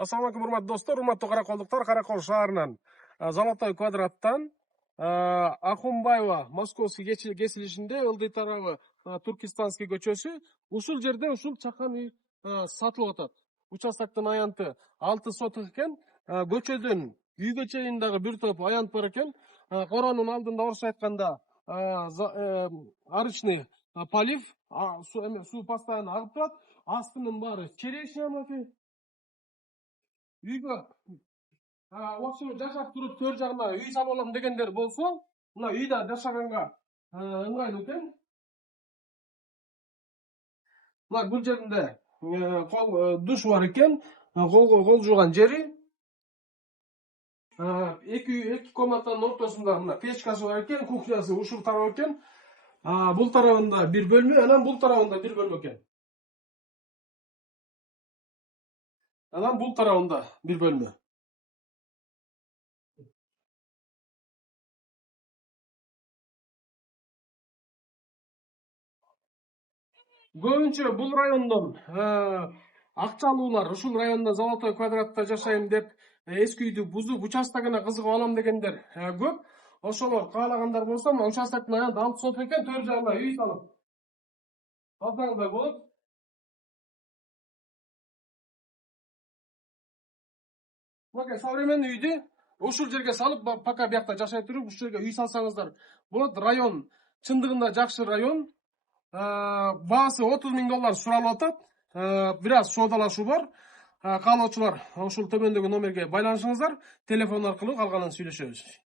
Assalamu alaikum урматтуу достор, урматтуу караколдуктар. Каракол шаарынан Золотой квадраттан Акунбаева Московский кесилишинде ылдый тарабы Туркестанский көчөсү. Ушул жерде ушул чакан үй сатылып атат. Участоктун аянты 6 соток экен. Көчөдөн үйгө чейин дагы бир топ аянт бар экен. Коронун алдында орусча айтканда арычный полив, суу постоянно агып турат. Астынын баары черешня үйгө осы жашап туруп төр жагына үй салып алам дегендер болсо, мына үйдө жашаганга ыңгайлуу экен. Мына бул жеринде душ бар экен, кол жууган жери. Эки комнатанын ортосунда мына печкасы бар экен, кухнясы ушул тарап экен. Бул тарабында бир бөлмө, анан бул тарабында бир бөлмө экен. Анан бул тарабында бир бөлмө. Көбүнчө бул райондон акчалуулар ушул районда Золотой квадратта жашайм деп эски үйдү бузуп участогуна кызыгып алам дегендер көп. Ошолор каалагандар болсо, участоктун аянты 6 соток экен, төр жагына үй салып алсаңыздар болот. Мына современный үйдү ушул жерге салып, пока биякта жашай туруп, ушул жерге үй салсаңыздар болот. Район чындыгында жакшы район. Баасы $30.000 суралып атат. Бир аз соодалашуу бар. Каалоочулар ушул төмөндөгү номерге байланышыңыздар. Телефон аркылуу калганын сүйлөшөбүз.